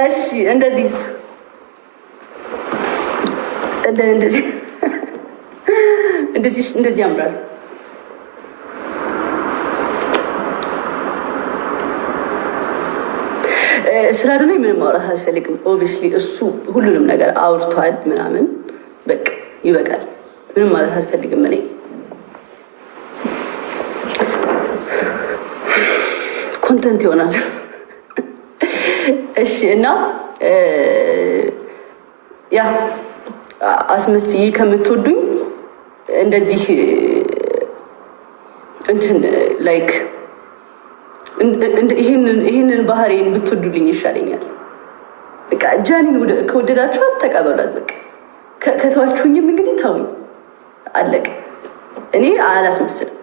እሺ እንደዚህ እንደዚህ ያምራል። ስላዶነ ምንም ማውራት አልፈልግም። ኦብቪስሊ እሱ ሁሉንም ነገር አውርቷል ምናምን፣ በቃ ይበቃል። ምንም ማለት አልፈልግም እኔ ኮንተንት ይሆናል። እሺ እና ያ አስመስዬ ከምትወዱኝ እንደዚህ እንትን ላይክ ይህንን ባህሪን ብትወዱልኝ ይሻለኛል። በቃ ጃኒን ከወደዳችኋት ተቀበሏት። በቃ ከተዋችሁኝም እንግዲህ ተውኝ፣ አለቀ። እኔ አላስመስልም።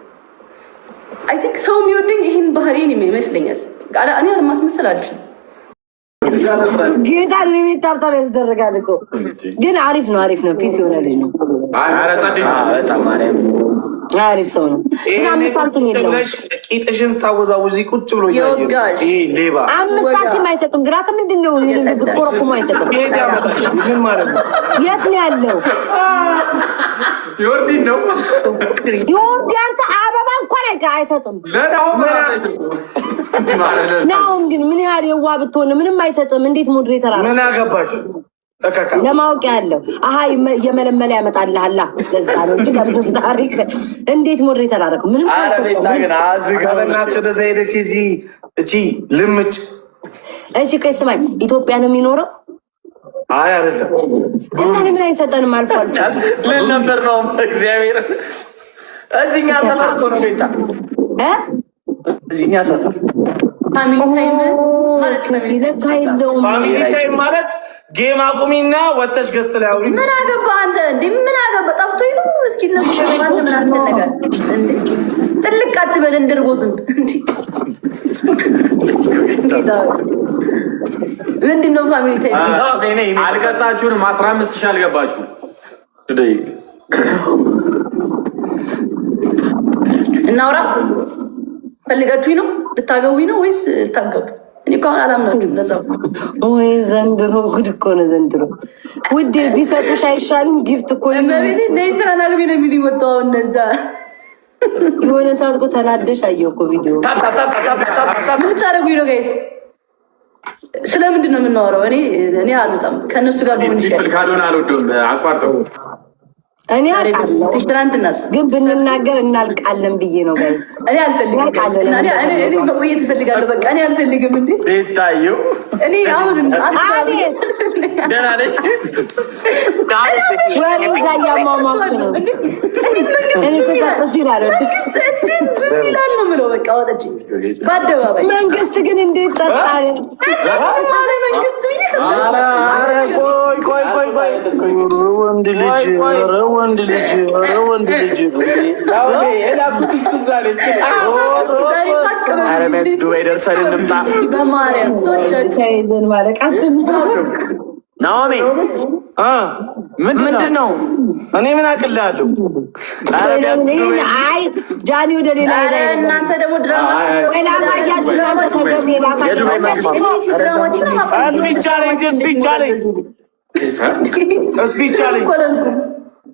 አይ ቲንክ ሰው የሚወደኝ ይህን ባህሪን ይመስለኛል። እኔ አለማስመሰል አልችልም። ጌታ ሊሚት ታብታብ ያስደረጋል እኮ ግን አሪፍ ነው። ፒስ የሆነ ልጅ ነው። አሪፍ ሰው ነው። ቂጥሽን ስታወዛውዚ ቁጭ ብሎ ሌባ 5 ሳንቲም አይሰጥም። ግራ ከምንድን ነው ብትቆረቁሙ አይሰጥም። የት ነው ያለው? ዮርዲ ነው። ዮርዲ አንተ አበባ እንኳን አይሰጥም። ናሁን ግን ምን ያህል የዋ ብትሆን ምንም አይሰጥም። እንዴት ሞዴሬተር አለ? ምን አገባሽ? ለማወቅ ያለው የመለመለ ያመጣልሃላ። ለዛ ነው እንጂ ለምን ታሪክ እንዴት ሞዴሬተር አደረኩ? ምንም አዝጋበናቸው ወደዛ ሄደሽ እቺ ልምጭ። እሺ ቆይ ስማኝ፣ ኢትዮጵያ ነው የሚኖረው? አይ አይደለም። እና ምን አይሰጠንም? አልፎ ነበር ነው እግዚአብሔር። እዚህኛ ሰፈር እኮ ነው ቤታ እዚህኛ ሰፈር ፋሚሊ ታይም ማለት ጌም አቁሚና ወተሽ ገዝት ላይ አውሪ። ምን አገባ አንተ እንዴ? ምን አገባ? ጠፍቶኝ ነው። እስኪ ነው ምን አትነገር እንዴ? ጥልቅ አትበል እንደርጎ ዝም እንዴ? ምንድን ነው ፋሚሊ ታይም? አልቀጣችሁንም። 15 ሺህ አልገባችሁ እናውራ። ፈልጋችሁኝ ነው? ልታገቡኝ ነው ወይስ ልታገቡ? እኔ እኮ አሁን አላምናችሁም። ለዛ ወይ ዘንድሮ ጉድ እኮ ነው ዘንድሮ። ውዴ ቢሰጡሽ አይሻልም? ጊፍት እኮ እንትና ናግቢ ነው የሚሉኝ። ወጣሁ እነዛ የሆነ ሰዓት እኮ ተናደሽ አየሁ እኮ ቪዲዮ። ምን ታደርጉኝ ነው ጋይስ? ስለምንድን ነው የምናወራው? እኔ አልወጣም ከእነሱ ጋር ሆን ይሻል። ካልሆነ አልወደውም። አቋርጠው እኔ ትናንትናስ ግን ብንናገር እናልቃለን ብዬ ነው ጋይስ። እኔ አልፈልግም። እኔ መቆየት እፈልጋለሁ። በቃ እኔ አልፈልግም። እንዴ ቤታየው እኔ አሁን አቤት ደህና ነኝ። ወይዛ እያሟሟኩ ነው። ዝም ይላል ነው የምለው። በቃ ወጥቼ በአደባባይ መንግስት ግን እንዴት ጠጣ መንግስት ወንድ ልጅ ዱባይ ደርሰን እንምጣ። በማርያም ሶቻይዘን ማለቃችን ናኦሚ ምንድን ነው? እኔ ምን አቅልሃለሁ? አይ ጃኒ ወደ ሌላ እናንተ ደግሞ ድራማ ላሳያችሁ።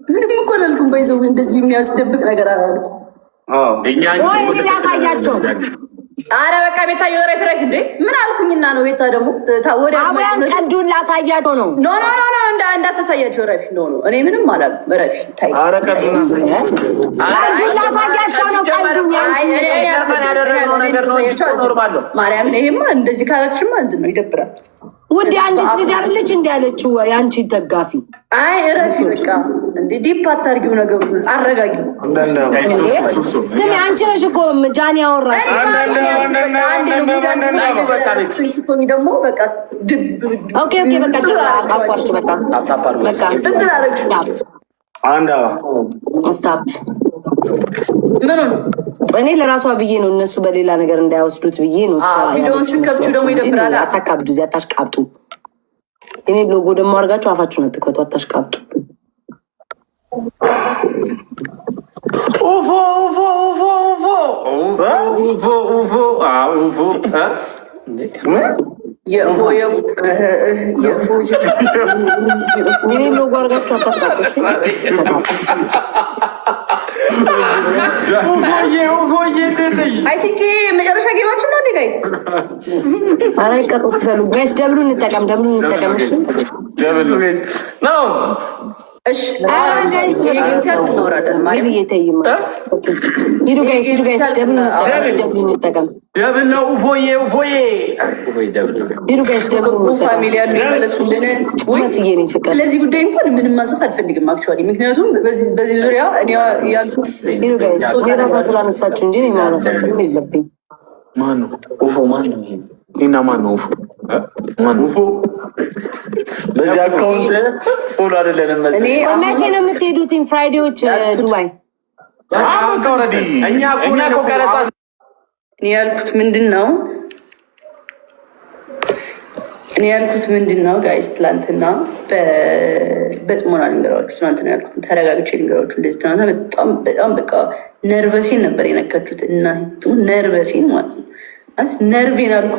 ምንም እኮ ላልኩም ባይዘው እንደዚህ የሚያስደብቅ ነገር አላልኩም። ላሳያቸው። አረ በቃ ቤታ የረፍ እንዴ ምን አልኩኝና ነው? ቤታ ደግሞ ቀልዱን ላሳያቸው ነው። ኖ እንዳታሳያቸው ረፊ። ኖ እኔ ምንም አላልኩም። ረፊ ታይ ቀልዱን ላሳያቸው ነው። ማርያም ይሄማ እንደዚህ ካላችማ እንትን ነው ይደብራል። ውድ አንድ ልጅ አለች እንዲ ያለችው የአንቺ ደጋፊ። አይ ረፊ በቃ እንዴ ዲፕ አታርጊው፣ ነገሩ አረጋጊው። ግን አንቺ ነሽ እኮ ጃኒ ያወራሽ። ደግሞ በቃ ኦኬ በቃ አቋርጭ። በቃ ስታፕ ምኑን እኔ ለራሷ ብዬ ነው፣ እነሱ በሌላ ነገር እንዳይወስዱት ብዬ ነው። ቪዲዮውን ስከብቹ ደግሞ ይደብራል። አታካብዱ፣ እዚያ አታሽቃብጡ። እኔ ሎጎ ደግሞ አድርጋችሁ አፋችሁን አትክፈቱ፣ አታሽቃብጡ። ኡፎ ኡፎ ኡፎ ኡፎ ኡፎ ኡፎ ኡፎ ሚሊዮን ሎጎ አድርጋችሁ አታስታውቁ። መጨረሻ ጌማችን ነው ጋይስ። ኧረ ይቀጡ ሲፈልጉ ጋይስ ደብሉ እንጠቀም፣ ደብሉ እንጠቀም። እሺ ፋሚሊ ያሉ ይመለሱልን። ስለዚህ ጉዳይ እንኳን ምንም ማንሳት አልፈልግም አክቹዋሊ፣ ምክንያቱም በዚህ ዙሪያ እኔ ያልኩት ስላነሳችሁ እንጂ ማውራት የለብኝ። ማነው እና ማነው በዚህ አካውንት ፎሎ አይደለንም። መቼ ነው የምትሄዱት? ፍራይዴዎች ዱባይ። እኔ ያልኩት ምንድን ነው ጋይስ፣ ትላንትና በጥሞና ልንገራችሁ። ትናንትና ያልኩት ተረጋግቼ ልንገራችሁ። እንደዚህ ትናንትና በጣም በቃ ነርቨሴን ነበር የነካችሁት። እናቱ ነርቨሴን ማለት ነው። ነርቬን አልኩ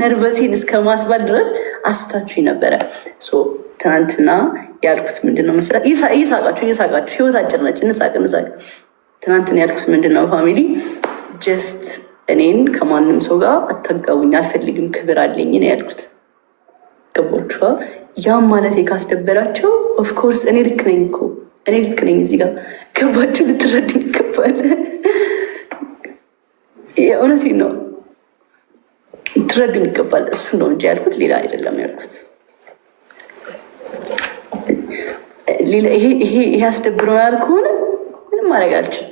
ነርቨሴን እስከ ማስባል ድረስ አስታችሁ ነበረ። ትናንትና ያልኩት ምንድን ነው መሰለህ? እየሳቃችሁ ህይወት አጭር ነች፣ እንሳቅ። ትናንትና ያልኩት ምንድን ነው ፋሚሊ፣ ጀስት እኔን ከማንም ሰው ጋር አታጋቡኝ፣ አልፈልግም፣ ክብር አለኝ ነው ያልኩት። ገባችኋ? ያም ማለት ካስደበራቸው ኦፍኮርስ እኔ ልክ ነኝ እኮ እኔ ልክ ነኝ። እዚህ ጋር ገባችሁ? ልትረዱኝ ይገባል። የእውነቴን ነው፣ ልትረዱኝ ይገባል። እሱ ነው እንጂ ያልኩት ሌላ አይደለም ያልኩት። ይሄ ያስደብረናል ከሆነ ምንም ማድረግ አልችልም፣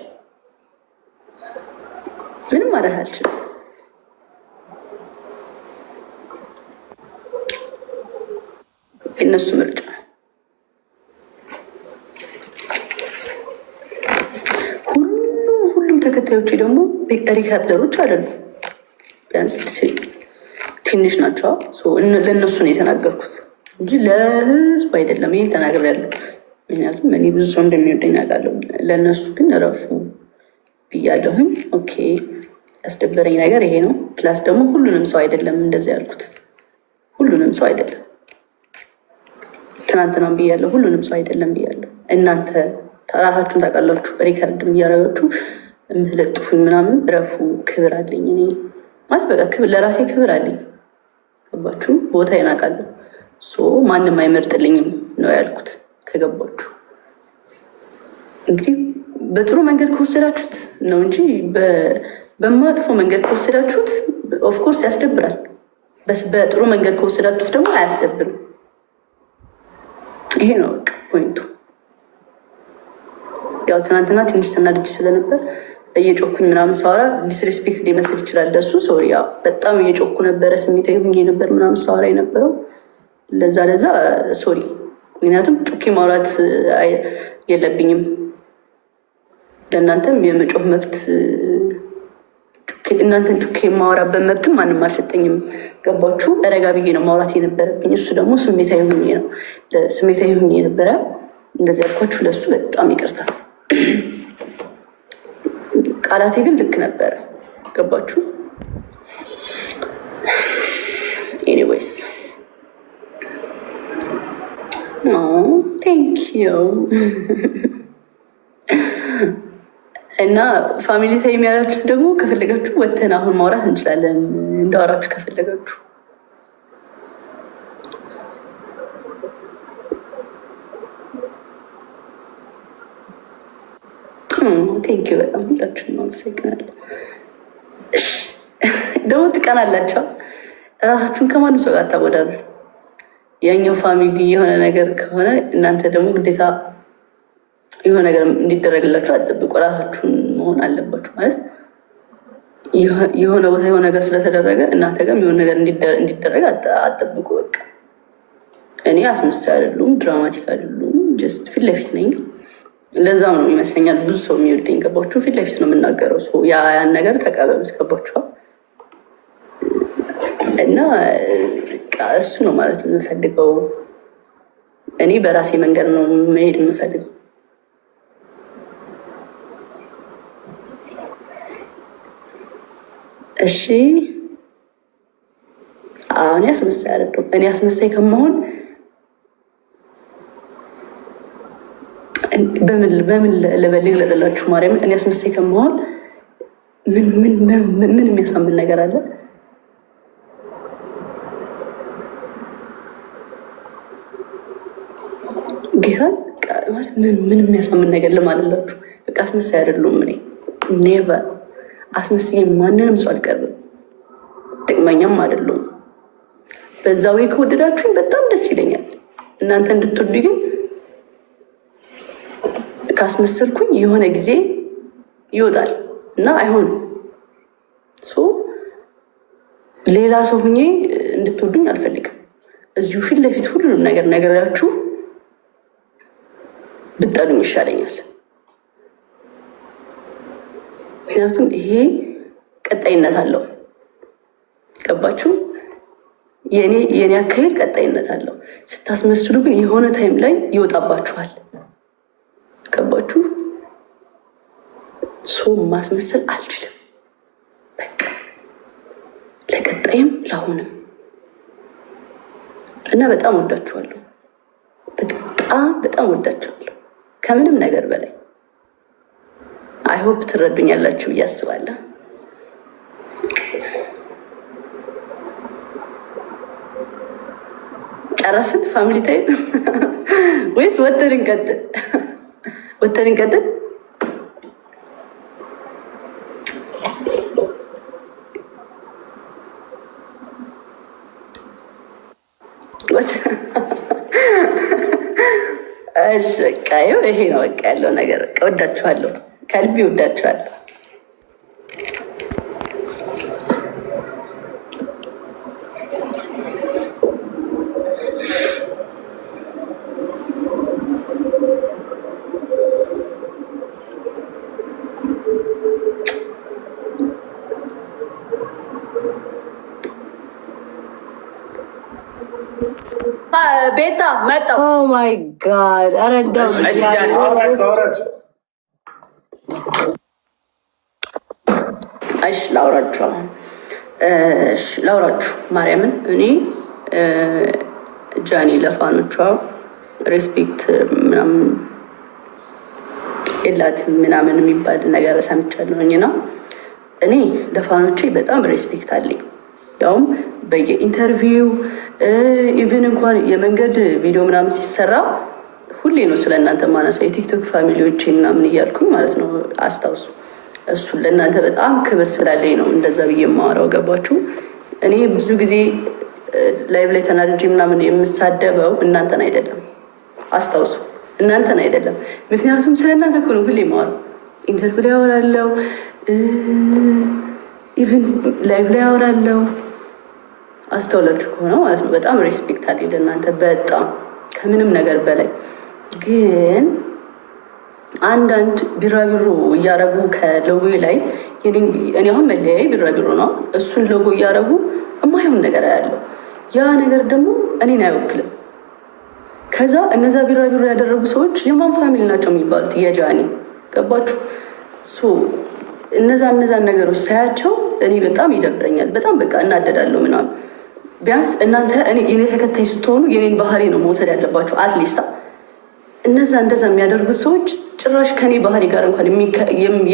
ምንም ማድረግ አልችልም። የእነሱ ምርጫ። ሁሉም ተከታዮች ደግሞ ሪካርደሮች አይደሉም፣ ቢያንስ ትንሽ ናቸው። ለእነሱ ነው የተናገርኩት እንጂ ለህዝቡ አይደለም። ይሄ ተናግሬያለሁ፣ ምክንያቱም እኔ ብዙ ሰው እንደሚወደኝ አውቃለሁ። ለእነሱ ግን እረፉ ብያለሁኝ። ኦኬ፣ ያስደበረኝ ነገር ይሄ ነው። ፕላስ ደግሞ ሁሉንም ሰው አይደለም እንደዚህ ያልኩት፣ ሁሉንም ሰው አይደለም። ትናንትናም ብያለሁ፣ ሁሉንም ሰው አይደለም ብያለሁ። እናንተ ራሳችሁን ታውቃላችሁ። ሪከርድም እያደረጋችሁ የምትለጥፉኝ ምናምን እረፉ። ክብር አለኝ እኔ ማለት በቃ ለራሴ ክብር አለኝ። ገባችሁ? ቦታ ይናቃለሁ። ማንም አይመርጥልኝም ነው ያልኩት። ከገባችሁ እንግዲህ በጥሩ መንገድ ከወሰዳችሁት ነው እንጂ በማጥፎ መንገድ ከወሰዳችሁት ኦፍኮርስ ያስደብራል። በጥሩ መንገድ ከወሰዳችሁት ደግሞ አያስደብርም። ይሄ ነው በቃ ፖይንቱ። ያው ትናንትና ትንሽ ተናድጄ ስለነበር እየጮኩኝ ምናምን ሳወራ ዲስሬስፔክት ሊመስል ይችላል ለሱ ሰው። ያው በጣም እየጮኩ ነበረ፣ ስሜታዊ ሆኜ ነበር ምናምን ሳወራ የነበረው። ለዛ ሶሪ። ምክንያቱም ጮኬ ማውራት የለብኝም። ለእናንተም የመጮህ መብት፣ እናንተን ጮኬ የማወራበት መብትም ማንም አልሰጠኝም። ገባችሁ? ረጋ ብዬ ነው ማውራት የነበረብኝ። እሱ ደግሞ ስሜታዊ ሆኜ ነበረ እንደዚህ ያልኳችሁ። ለሱ በጣም ይቅርታ። ቃላቴ ግን ልክ ነበረ። ገባችሁ? ኤኒዌይስ ቴንክ ዩ። እና ፋሚሊ ታይም ያላችሁት ደግሞ ከፈለጋችሁ ወተን አሁን ማውራት እንችላለን፣ እንዳወራችሁ ከፈለጋችሁ። ቴንክ ዩ በጣም ሁላችሁም አመሰግናለሁ። ደግሞ ትቀናላችሁ። እራሳችሁን ከማንም ሰው ጋር አታወዳሉ። ያኛው ፋሚሊ የሆነ ነገር ከሆነ እናንተ ደግሞ ግዴታ የሆነ ነገር እንዲደረግላችሁ አጠብቁ። እራሳችሁን መሆን አለባችሁ። ማለት የሆነ ቦታ የሆነ ነገር ስለተደረገ እናንተ ጋርም የሆነ ነገር እንዲደረግ አጠብቁ። በቃ እኔ አስመሳይ አይደሉም፣ ድራማቲክ አይደሉም። ጀስት ፊት ለፊት ነኝ። ለዛም ነው ይመስለኛል ብዙ ሰው የሚወደኝ። ገባችሁ? ፊት ለፊት ነው የምናገረው። ያን ነገር ተቀበሉት። ገባችኋል? እና እሱ ነው ማለት የምፈልገው። እኔ በራሴ መንገድ ነው መሄድ የምፈልገው። እሺ እኔ አስመሳይ አይደለሁም። እኔ አስመሳይ ከመሆን በምን ልግለጥላችሁ ማርያምን? እኔ አስመሳይ ከመሆን ምን የሚያሳምን ነገር አለ? ጌታ ምን የሚያሳምን ነገር ለማለላችሁ? በቃ አስመሳይ አይደለሁም። እኔ ኔቨር አስመስዬ ማንንም ሰው አልቀርብም። ጥቅመኛም አይደለሁም። በዛ ወይ ከወደዳችሁኝ በጣም ደስ ይለኛል። እናንተ እንድትወዱ ግን ካስመሰልኩኝ የሆነ ጊዜ ይወጣል እና አይሆንም። ሌላ ሰው ሁኜ እንድትወዱኝ አልፈልግም። እዚሁ ፊት ለፊት ሁሉንም ነገር ነገራችሁ ብጠሉኝ ይሻለኛል። ምክንያቱም ይሄ ቀጣይነት አለው። ገባችሁ? የኔ አካሄድ ቀጣይነት አለው። ስታስመስሉ ግን የሆነ ታይም ላይ ይወጣባችኋል። ገባችሁ? ሰው ማስመሰል አልችልም። በቃ ለቀጣይም ለአሁንም እና በጣም ወዳችኋለሁ። በጣም ወዳችኋለሁ ከምንም ነገር በላይ። አይሆፕ ትረዱኛላችሁ ብዬ አስባለሁ። ጨረስን? ፋሚሊ ታይም ወይስ ወተን እንቀጥል? ወተን እንቀጥል? እሺ በቃ ይሄ ነው በቃ ያለው ነገር። ወዳችኋለሁ፣ ከልቤ ወዳችኋለሁ። ቤታ መጣሁ። ኦ ማይ ጋድ! ኧረ እንደው እሺ ላውራችሁ ማርያምን። እኔ ጃኒ ለፋኖቿ ሬስፔክት ምናምን የላትም ምናምን የሚባል ነገር ሰምቻለሁኝ እና እኔ ለፋኖቼ በጣም ሬስፔክት አለኝ። ያውም በየኢንተርቪው ኢቨን እንኳን የመንገድ ቪዲዮ ምናምን ሲሰራ ሁሌ ነው ስለ እናንተ ማነሳው፣ የቲክቶክ ፋሚሊዎች ምናምን እያልኩኝ ማለት ነው። አስታውሱ። እሱን ለእናንተ በጣም ክብር ስላለኝ ነው እንደዛ ብዬ የማወራው። ገባችሁ? እኔ ብዙ ጊዜ ላይቭ ላይ ተናድጄ ምናምን የምሳደበው እናንተን አይደለም። አስታውሱ፣ እናንተን አይደለም። ምክንያቱም ስለ እናንተ እኮ ነው ሁሌ የማወራው። ኢንተርቪው ላይ አወራለሁ፣ ኢቨን ላይቭ ላይ አወራለሁ። አስተውላችሁ ከሆነ ማለት ነው። በጣም ሬስፔክት አለኝ ለእናንተ በጣም ከምንም ነገር በላይ። ግን አንዳንድ ቢራቢሮ እያረጉ ከሎጎ ላይ እኔ አሁን መለያይ ቢራቢሮ ነው፣ እሱን ሎጎ እያረጉ የማይሆን ነገር ያለው ያ ነገር ደግሞ እኔን አይወክልም። ከዛ እነዛ ቢራቢሮ ያደረጉ ሰዎች የማን ፋሚሊ ናቸው የሚባሉት? የጃኒ ገባችሁ? እነዛን ነገሮች ሳያቸው እኔ በጣም ይደብረኛል። በጣም በቃ እናደዳለሁ ምናምን። ቢያንስ እናንተ የኔ ተከታይ ስትሆኑ የኔን ባህሪ ነው መውሰድ ያለባቸው። አትሊስታ እንደዛ የሚያደርጉት ሰዎች ጭራሽ ከኔ ባህሪ ጋር እንኳን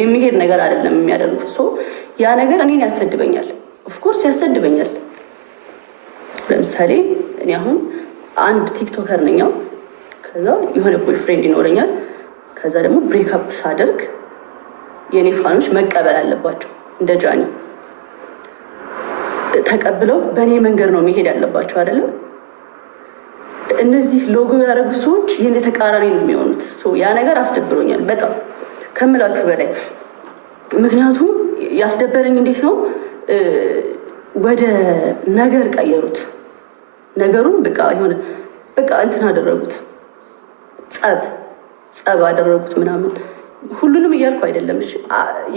የሚሄድ ነገር አይደለም የሚያደርጉት። ያ ነገር እኔን ያሰድበኛል። ኦፍኮርስ ያሰድበኛል። ለምሳሌ እኔ አሁን አንድ ቲክቶከር ነኛው፣ ከዛ የሆነ ቦይፍሬንድ ይኖረኛል። ከዛ ደግሞ ብሬክአፕ ሳደርግ የኔ ፋኖች መቀበል አለባቸው። እንደ ጃኒ ተቀብለው በእኔ መንገድ ነው መሄድ ያለባቸው አይደለም። እነዚህ ሎጎ ያደረጉ ሰዎች ይህን ተቃራኒ ነው የሚሆኑት። ያ ነገር አስደብሮኛል በጣም ከምላችሁ በላይ። ምክንያቱም ያስደበረኝ እንዴት ነው ወደ ነገር ቀየሩት። ነገሩን በቃ የሆነ በቃ እንትን አደረጉት፣ ጸብ አደረጉት ምናምን። ሁሉንም እያልኩ አይደለም፣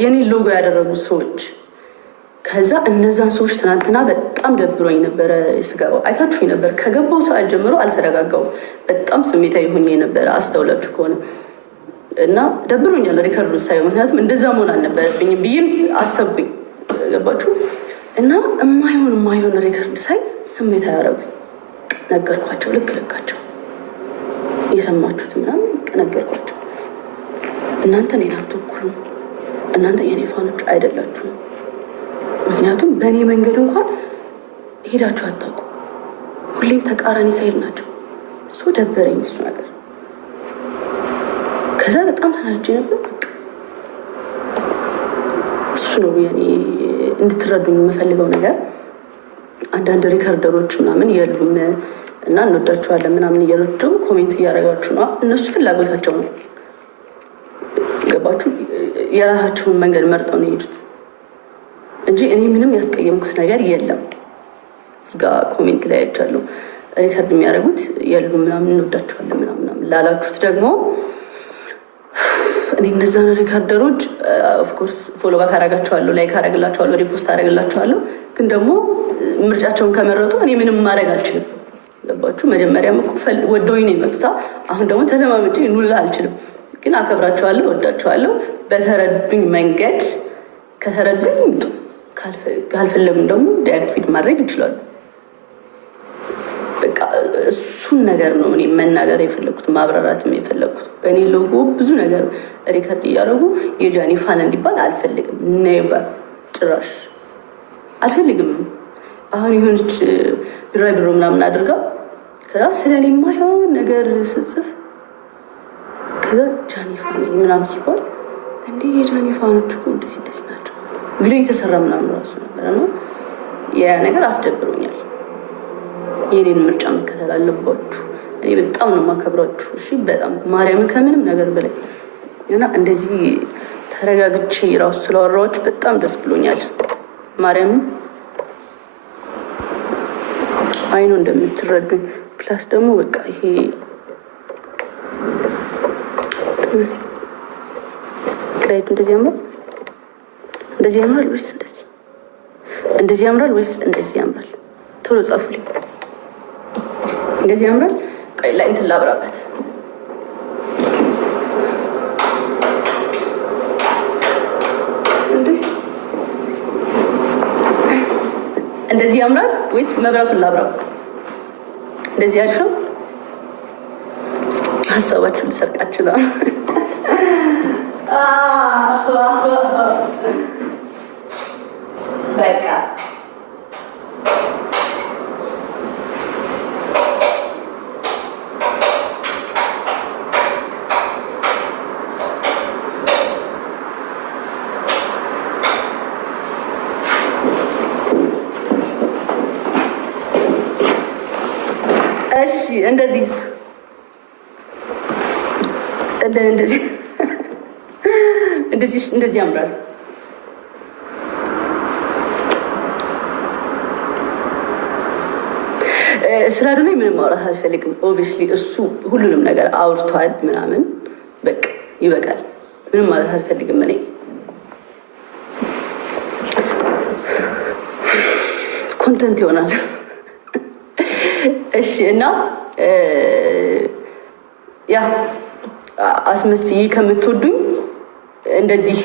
የኔ ሎጎ ያደረጉት ሰዎች። ከዛ እነዛን ሰዎች ትናንትና በጣም ደብሮኝ ነበረ ስገባው። አይታችሁ ነበር። ከገባው ሰዓት ጀምሮ አልተረጋጋውም። በጣም ስሜታዊ ሆኜ ነበረ አስተውላችሁ ከሆነ እና ደብሮኛል ሪከርዱን ሳየው። ምክንያቱም እንደዛ መሆን አልነበረብኝም ብዬም አሰብኩኝ። ገባችሁ? እና የማይሆን ሪከርድ ሳይ ስሜት አያረጉኝ። ነገርኳቸው፣ ልክልካቸው እየሰማችሁት ምናምን ነገርኳቸው። እናንተ እኔን አትወክሉም፣ እናንተ የኔ ፋኖች አይደላችሁም። ምክንያቱም በእኔ መንገድ እንኳን ሄዳችሁ አታውቁ። ሁሌም ተቃራኒ ሳይል ናቸው። እሱ ደበረኝ እሱ ነገር። ከዛ በጣም ተናድጄ ነበር። እሱ ነው የኔ እንድትረዱኝ የምፈልገው ነገር። አንዳንድ ሪከርደሮች ምናምን የሉም እና እንወዳችኋለን ምናምን እያሉት ኮሜንት እያደረጋችሁ ነው። እነሱ ፍላጎታቸው ነው። ገባችሁ? የራሳቸውን መንገድ መርጠው ነው የሄዱት እንጂ እኔ ምንም ያስቀየምኩት ነገር የለም። እዚህ ጋ ኮሜንት ላይ አይቻለሁ። ሪከርድ የሚያደርጉት የሉ ምናምን እንወዳችኋለን ምናምን ላላችሁት ደግሞ እኔ እነዛን ሪከርደሮች ኦፍኮርስ ፎሎ ባክ አደርጋቸዋለሁ፣ ላይክ አደርግላቸዋለሁ፣ ሪፖስት አደርግላቸዋለሁ። ግን ደግሞ ምርጫቸውን ከመረጡ እኔ ምንም ማድረግ አልችልም። ገባችሁ? መጀመሪያም እኮ ወደውኝ ነው የመጡታ። አሁን ደግሞ ተለማምጬ ኑላ አልችልም። ግን አከብራቸዋለሁ፣ ወዳቸዋለሁ። በተረዱኝ መንገድ ከተረዱኝ ይምጡ፣ ካልፈለጉም ደግሞ ዲአክቲቬት ማድረግ ይችላሉ። በቃ እሱን ነገር ነው እኔ መናገር የፈለግኩት፣ ማብራራትም የፈለግኩት። በእኔ ሎጎ ብዙ ነገር ሪከርድ እያደረጉ የጃኒ ፋን እንዲባል አልፈልግም። ኔቨር፣ ጭራሽ አልፈልግም። አሁን የሆነች ቢሮ ምናምን አድርጋ ከዛ ስለ እኔ የማይሆን ነገር ስጽፍ ከዛ ጃኒ ፋን ምናምን ሲባል እንዴ የጃኒ ፋኖች እኮ እንደዚህ ናቸው። ቪዲዮ የተሰራ ምናምን ራሱ ነበረ ነው። ያ ነገር አስደብሮኛል። የኔን ምርጫ መከተል አለባችሁ። እኔ በጣም ነው የማከብራችሁ። እሺ፣ በጣም ማርያምን ከምንም ነገር በላይ እና እንደዚህ ተረጋግቼ ራሱ ስላወራኋችሁ በጣም ደስ ብሎኛል። ማርያምን አይኑ እንደምትረዱኝ ፕላስ ደግሞ በቃ ይሄ ላይቱ እንደዚህ ያምራል፣ እንደዚህ ያምራል ወይስ እንደዚህ ያምራል ወይስ እንደዚህ ያምራል? ቶሎ ጻፉልኝ። እንደዚህ ያምራል። ቆይ ላይ እንትን ላብራበት። እንደዚህ ያምራል ወይስ መብራቱን ላብራው? እንደዚህ አሪፍ ነው። ሀሳባችሁን ልሰርቃችሁ ነው። በቃ እሺ፣ እንደዚህ ያምራል። ስለ አዶናይ ምንም ማውራት አልፈልግም። ኦብቪየስሊ እሱ ሁሉንም ነገር አውርቷል ምናምን፣ በቃ ይበቃል። ምንም ማለት አልፈልግም እኔ ኮንተንት ይሆናል። እሺ፣ እና ያ አስመስዬ ከምትወዱኝ እንደዚህ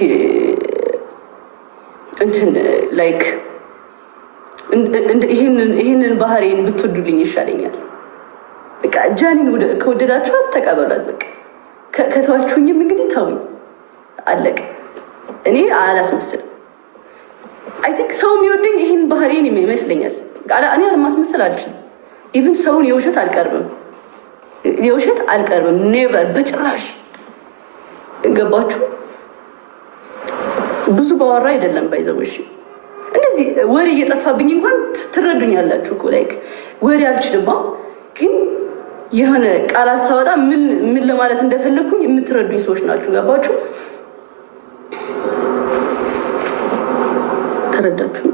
እንትን ላይክ ይህንን ባህሪን ብትወዱልኝ ይሻለኛል። በቃ ጃኒን ከወደዳችኋት ተቀበሏት። በቃ ከተዋችሁኝም እንግዲህ ተውኝ፣ አለቀ። እኔ አላስመስልም። አይ ቲንክ ሰው የሚወደኝ ይህን ባህሪን ይመስለኛል። እኔ አለማስመሰል አልችልም። ኢቭን ሰውን የውሸት አልቀርብም፣ ኔቨር፣ በጭራሽ። ገባችሁ? ብዙ ባወራ አይደለም ባይዘውሽ እንደዚህ ወሬ እየጠፋብኝ እንኳን ትረዱኛላችሁ እኮ ላይክ ወሬ አልችልማ፣ ግን የሆነ ቃላት ሳወጣ ምን ለማለት እንደፈለግኩኝ የምትረዱኝ ሰዎች ናችሁ። ገባችሁ? ተረዳችሁ?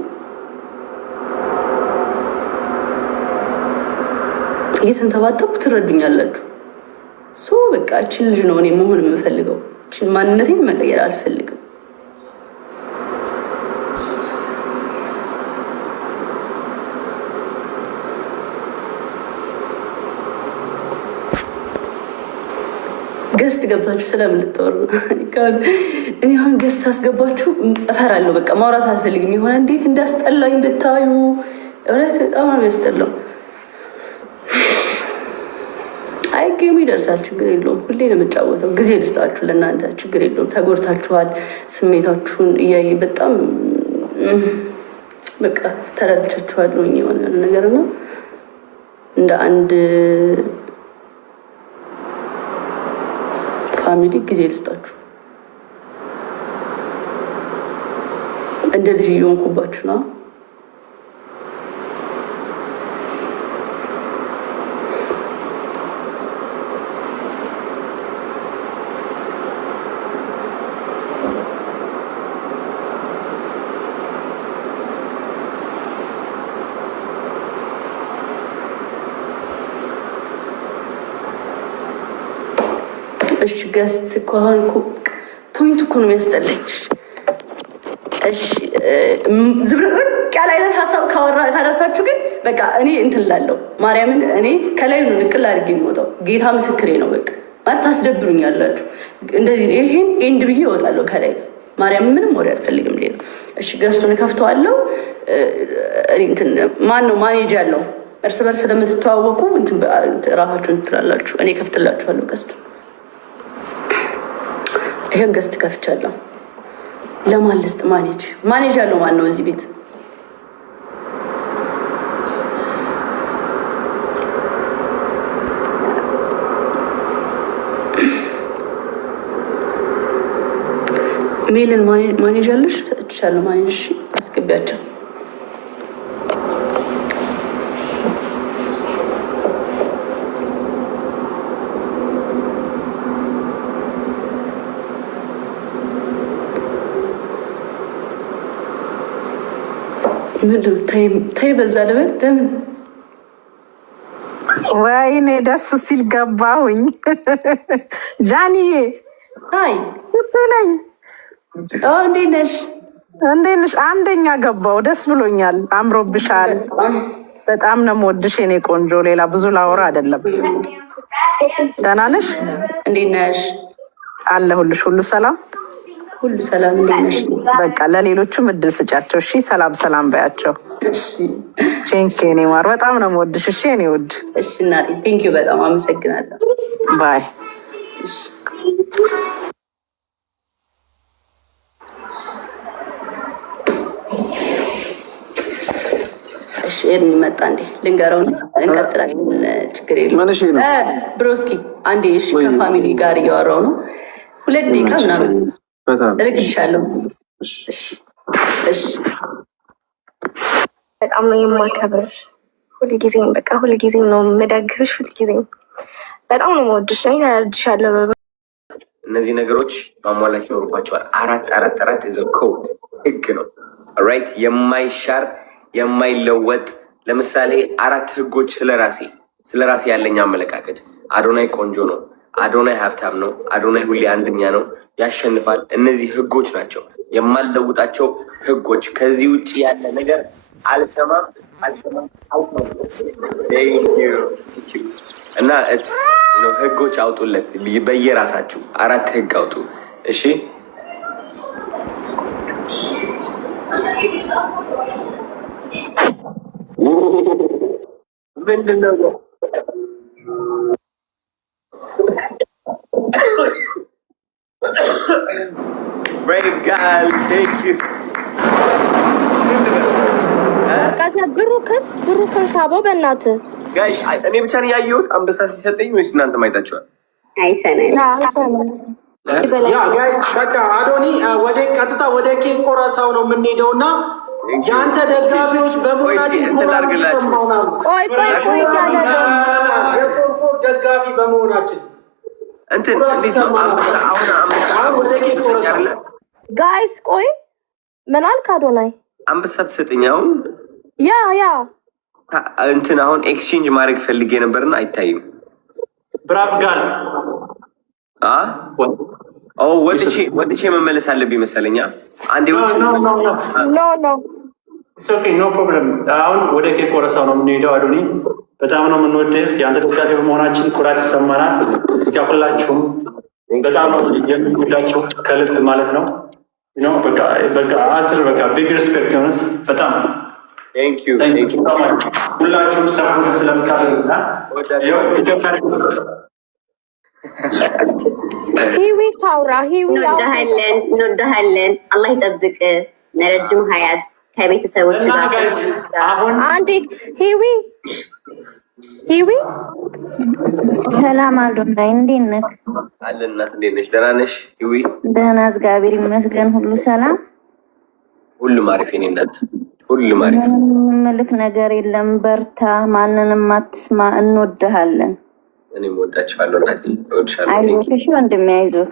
እየተንተባተብኩ ትረዱኛላችሁ። ሶ በቃ እችን ልጅ ነው እኔ መሆን የምፈልገው። እችን ማንነቴን መቀየር አልፈልግም። ገስት ገብታችሁ ስለምልትወሩ እኔ አሁን ገስት አስገባችሁ እፈራለሁ። በቃ ማውራት አልፈልግም። የሆነ እንዴት እንዳስጠላኝ ብታዩ እውነት በጣም ነው የሚያስጠላው። አይ ጌሙ ይደርሳል፣ ችግር የለውም። ሁሌ ነው የምጫወተው። ጊዜ ልስጣችሁ ለእናንተ፣ ችግር የለውም። ተጎድታችኋል። ስሜታችሁን እያየ በጣም በቃ ተረድቻችኋለሁ የሆነ ነገር ነው። እንደ አንድ ፋሚሊ ጊዜ ልስጣችሁ። እንደ ልጅ እየሆንኩባችሁ ነው። እሺ ገስት ከሆንኩ ፖይንቱ እኮ ነው የሚያስጠላኝ። እሺ ዝብርቅ ያለ አይነት ሀሳብ ካረሳችሁ ግን በቃ እኔ እንትን ላለው ማርያምን እኔ ከላይ ነው ንቅል አድርጌ የሚወጣው። ጌታ ምስክሬ ነው። በቃ ማለት ታስደብሩኛላችሁ። እንደዚህ ይሄን ኤንድ ብዬ እወጣለሁ ከላይ። ማርያም ምንም ወሬ አልፈልግም ሌላ። እሺ ገስቱን ከፍተዋለሁ። ማን ነው ማኔጅ ያለው? እርስ በርስ ስለምትተዋወቁ ራሳችሁን ትላላችሁ። እኔ ከፍትላችኋለሁ ገስቱን። ይሄን ገስት ከፍቻለሁ። ለማን ልስጥ? ማኔጅ ያለው ማን ነው እዚህ ቤት? ሜልን ማኔጅ ያለሽ ሰጥቻለሁ። ማኔጅ አስገቢያቸው። ምንድን ታይ በዛ ልበል? ለምን ወይኔ ደስ ሲል ገባሁኝ። ጃኒዬ አይ እቱ ነኝ። እንዴት ነሽ? እንዴት ነሽ? አንደኛ ገባሁ። ደስ ብሎኛል። አምሮብሻል። በጣም ነው የምወድሽ የኔ ቆንጆ። ሌላ ብዙ ላወራ አይደለም። ደህና ነሽ? እንዴት ነሽ? አለሁልሽ። ሁሉ ሰላም? ሁሉ ሰላም። እንዴት ነሽ? በቃ ለሌሎቹም እድል ስጫቸው። እሺ፣ ሰላም ሰላም በያቸው። ቼንክ የኔ ማር፣ በጣም ነው የምወድሽ። እሺ የኔ ውድ። እሺ እናቴ፣ ቴንኪው በጣም አመሰግናለሁ። ባይ። እሺ ኤርሚ መጣ እንዴ? ልንገረው እንቀጥላለን። ችግር የለም ብሮስኪ። አንዴ እሺ፣ ከፋሚሊ ጋር እያወራው ነው። 2 ደቂቃ ምናምን እልክልሻለሁ። በጣም ነው የማከብርሽ። ሁልጊዜም በቃ ሁልጊዜም ነው የምደግፍሽ። ሁልጊዜም በጣም ነው የምወድሽ። እኔ ተረድሻለሁ። እነዚህ ነገሮች ማሟላት ይኖርባቸዋል። አራት ኮድ ህግ ነው። ራይት የማይሻር የማይለወጥ። ለምሳሌ 4 ህጎች ስለራሴ ያለኝ አመለካከት። አዶናይ ቆንጆ ነው። አዶናይ ሀብታም ነው። አዶናይ ሁሌ አንደኛ ነው፣ ያሸንፋል። እነዚህ ህጎች ናቸው፣ የማልለውጣቸው ህጎች። ከዚህ ውጭ ያለ ነገር አልሰማም። እና ህጎች አውጡለት በየራሳችሁ 4 ህግ አውጡ። እሺ ምንድን ነው? Brave girl, thank you. ብሩክን ሳበው በእናትህ ጋይስ። እኔ ብቻ ነኝ ያየሁት አንበሳ ሲሰጠኝ ወይስ እናንተም አይታችኋል? አይተናል። በቃ አዶኒ ቀጥታ ወደ ኬክ ቆረሳው ነው የምንሄደው እና የአንተ ደጋፊዎች በመሆናችን ቆይ የፎርፎር ደጋፊ በመሆናችን እንዴት ነው አሁን ወደ ኬክ ቆረሳ ጋይስ። ቆይ ምን አልክ አዶናይ? አንበሳ ትሰጠኝ አሁን? ያ አሁን ኤክስቼንጅ ማድረግ ፈልጌ ነበርና አይታይም። ብራቭ ጋር ወጥቼ መመለስ አለብኝ መሰለኛ። አንዴ ኖ ፕሮብለም። አሁን ወደ ኬክ ቆረሳው ነው የምንሄደው። አዶኒ በጣም ነው የምንወድህ። የአንተ ደጋፊ በመሆናችን ኩራት ይሰማናል። እዚጋ ሁላችሁም በጣም ነው የምንወዳቸው ከልብ ማለት ነው። በቃ አትር በቃ ቢግ ሪስፔክት የሆነት በጣም ሁላችሁም ሰፖርት ስለምታደርጉና ሂዊ ታውራ ሂዊ እንወዳሃለን። አላህ ይጠብቅ ለረጅም ሀያት ከቤተሰቦች አንዴ ሂዊ ሰላም አሉና እንዴት ነህ? አለናት እንዴት ነሽ? ደህና ነሽ ሂዊ? ደህና እግዚአብሔር ይመስገን። ሁሉ ሰላም፣ ሁሉም አሪፍ። የእኔ እናት ሁሉም አሪፍ። ምልክ ነገር የለም። በርታ፣ ማንንም አትስማ። እንወድሃለን። እኔም ወዳችኋለሁ እናቴ፣ እወድሻለሁ። አይዞህ ወንድሜ፣ አይዞህ።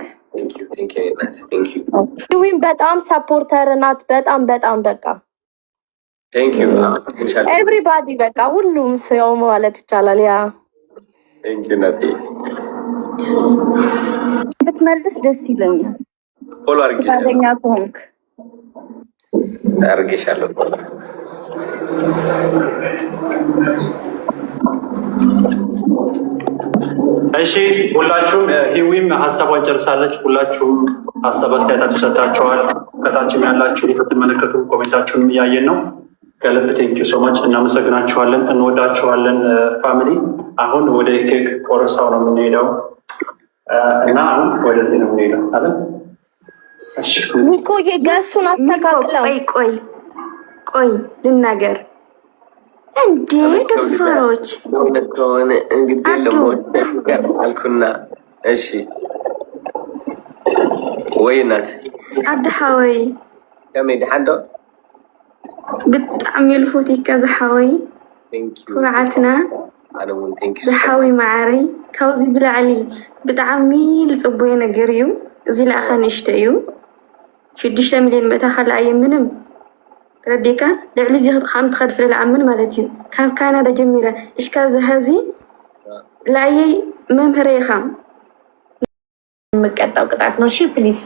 ሂዊም በጣም ሰፖርተር ናት። በጣም በቃ ኤቭሪባዲ በቃ ሁሉም ሰው ማለት ይቻላል። ያ ብትመልስ ደስ ይለኛል። ፎሎ ፈቃደኛ ከሆንክ አድርጌሻለሁ። እሺ ሁላችሁም፣ ሂዊም ሀሳቧን ጨርሳለች። ሁላችሁም ሀሳብ አስተያየታችሁ ሰጥታችኋል። ከታችም ያላችሁ የምትመለከቱ ኮሜንታችሁንም እያየን ነው። ከልብ ቴንኪዩ ሶማች እናመሰግናችኋለን፣ እንወዳችኋለን ፋሚሊ። አሁን ወደ ኬክ ቆረሳው ነው የምንሄደው እና አሁን ወደዚህ ነው የምንሄደው አለ እኮ የገሱን አስተካክለው። ቆይ ልናገር እንዴ ደፋሮች ከሆነ እንግዲህ ለሞት አልኩና፣ እሺ ወይ እናት አድሓወይ ከመይ ድሓንዶ ብጣዕሚ ልፎቲካ ዝሓወይ ኩርዓትና ዝሓወይ ማዕረይ ካብዚ ብላዕሊ ብጣዕሚ ዝፅበዮ ነገር እዩ። እዚ ለኣኸ ንእሽተ እዩ 6 ሚልዮን መእታ ካልኣየ ምንም ረዲካ ልዕሊ እዚ ከም ትኸድ ስለዝኣምን ማለት እዩ። ካብ ካናዳ ጀሚረ እሽካብ ዝሃዚ ላየይ መምህረ ኢኻ የምቀጣው ቅጣት ነው። እሺ ፕሊዝ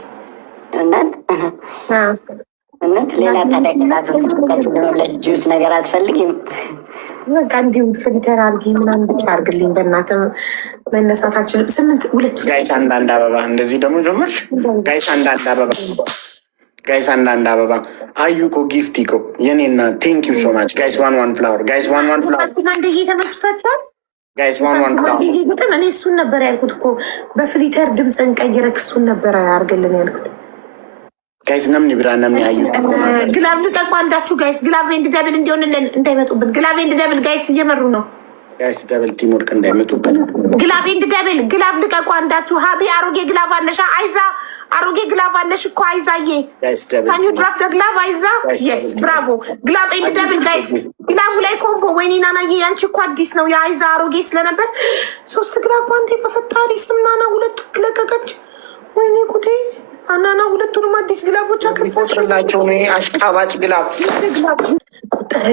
እነት ሌላ ታዲያ ቅጣት ጁስ ነገር አትፈልጊም? በቃ እንዲሁም ፍሊተር አድርጊ ምናምን ብቻ አድርግልኝ። በእናትህ መነሳት አልችልም። 8 ጋይስ አንዳንድ አበባ እንደዚህ ደግሞ ጀመርሽ። ጋይስ አንዳንድ አበባ አዩ እኮ ጊፍት እኮ የኔና ቴንክ ዩ ሶ ማች ጋይስ። ዋን ፍላወር ጋይስ፣ ዋን ፍላወር አንደዬ ተመችቷቸዋል ጋይስ። ዋን ፍላወር ግጥም እኔ እሱን ነበር ያልኩት እኮ በፍሊተር ድምፅን ቀይረክ እሱን ነበር አድርግልን ያልኩት ጋይስ። ነምኒ ብራ ነምኒ አዩ ግላቭ ልቀቁ አንዳችሁ ጋይስ። ግላቭ ኤንድ ደብል እንዲሆንልን እንዳይመጡብን። ግላቭ ኤንድ ደብል ጋይስ እየመሩ ነው ጋይስ። ደብል ቲም ወርክ እንዳይመጡብን። ግላቭ ኤንድ ደብል ግላቭ ልቀቁ አንዳችሁ። ሀቢ አሮጌ ግላቭ አለሽ። አይዛ አሮጌ ግላቭ አለሽ እኮ አይዛዬ። ካን ዩ ድሮፕ ደ ግላቭ አይዛ? የስ ብራቮ። ግላቭ ኤንድ ደብል ጋይስ። ግላቭ ላይ ኮምቦ። ወይኔ ናናዬ ያንቺ እኮ አዲስ ነው። የአይዛ አሮጌ ስለነበር 3 ግላቭ ባንዴ በፈጣሪ ስም ናና 2 ለቀቀች። ወይኔ ጉዴ አናና 2ቱንም አዲስ ግላፎች አከሳሽ ላቸው አሽቃባጭ ግላፍ ቁጥር